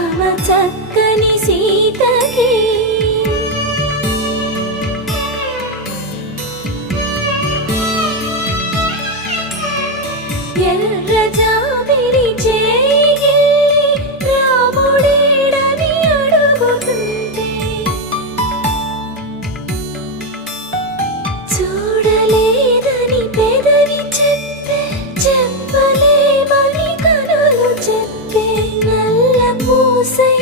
రామ చక్కని సీతకి ఎర్ర జాబిలి చేయి రాముడేడని అడుగుతుంటే చూడలేదని పెదవి చెప్పే చెప్పలేమని కనులు చెప్పే నల్ల పూసై